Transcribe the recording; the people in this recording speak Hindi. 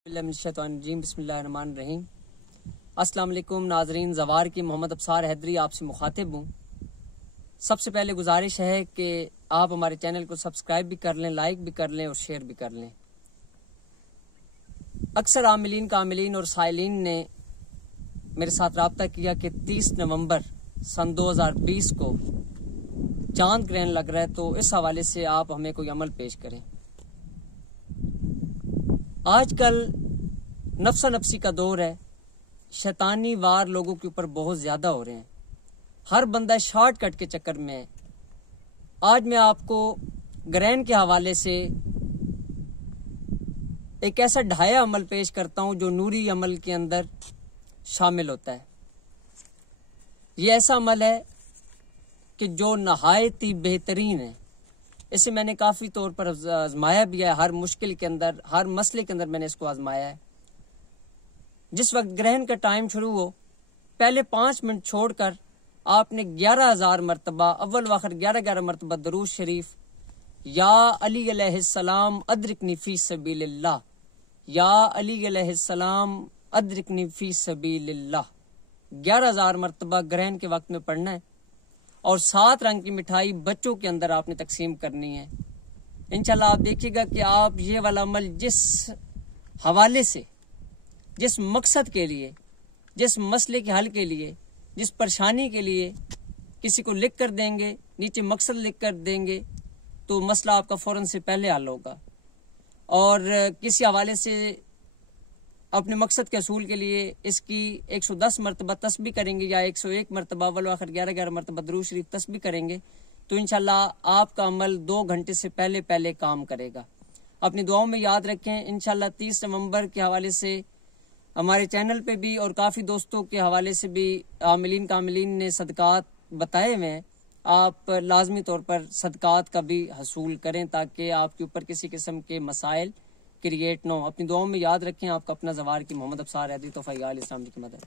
बिस्मिल्लाहिर्रहमानिर्रहीम। अस्सलाम वालेकुम नाजरीन, ज़वार की मोहम्मद अब्सार हैदरी आपसे मुखातिब हूँ। सबसे पहले गुजारिश है कि आप हमारे चैनल को सब्सक्राइब भी कर लें, लाइक भी कर लें और शेयर भी कर लें। अक्सर आमिलीन कामिलीन और साइलीन ने मेरे साथ रब्ता किया कि 30 नवंबर सन 2020 को चांद ग्रहण लग रहा है, तो इस हवाले से आप हमें कोई अमल पेश करें। आजकल नफ्सा नफ्सी का दौर है, शैतानी वार लोगों के ऊपर बहुत ज्यादा हो रहे हैं। हर बंदा शॉर्टकट के चक्कर में है। आज मैं आपको ग्रहण के हवाले से एक ऐसा ढाया अमल पेश करता हूं जो नूरी अमल के अंदर शामिल होता है। ये ऐसा अमल है कि जो नहायत ही बेहतरीन है। इसे मैंने काफ़ी तौर पर आजमाया भी है। हर मुश्किल के अंदर, हर मसले के अंदर मैंने इसको आजमाया है। जिस वक्त ग्रहण का टाइम शुरू हो, पहले 5 मिनट छोड़कर आपने 11,000 मरतबा, अव्वल वाखिर 11 मरतबा दरूद शरीफ, या अली अलैहिस्सलाम अदरिकनी फी सबीलिल्लाह, या अली अलैहिस्सलाम अदरिकनी फी सबीलिल्लाह 11,000 मरतबा ग्रहण के वक्त में पढ़ना है। और 7 रंग की मिठाई बच्चों के अंदर आपने तकसीम करनी है। इंशाल्लाह आप देखिएगा कि आप ये वाला अमल जिस हवाले से, जिस मकसद के लिए, जिस मसले के हल के लिए, जिस परेशानी के लिए किसी को लिख कर देंगे, नीचे मकसद लिख कर देंगे, तो मसला आपका फौरन से पहले हल होगा। और किसी हवाले से अपने मकसद के असूल के लिए इसकी 110 मरतबा तस्बीह करेंगे या 101 मरतबा अव्वल आखिर 11 मरतबा दरूद शरीफ तस्बीह करेंगे, तो इंशाल्लाह आपका अमल 2 घंटे से पहले पहले काम करेगा। अपनी दुआओं में याद रखें। इंशाल्लाह 30 नवंबर के हवाले से हमारे चैनल पे भी और काफ़ी दोस्तों के हवाले से भी आमिलीन कामिलीन ने सदकात बताए हुए हैं। आप लाजमी तौर पर सदकात का भी हसूल करें ताकि आपके ऊपर किसी किस्म के मसाइल क्रिएट न हो। अपनी दुआओं में याद रखें। आपका अपना ज़वार की मोहम्मद अब्सार हैदरी, तोफ़ा इस्लाम की मदद।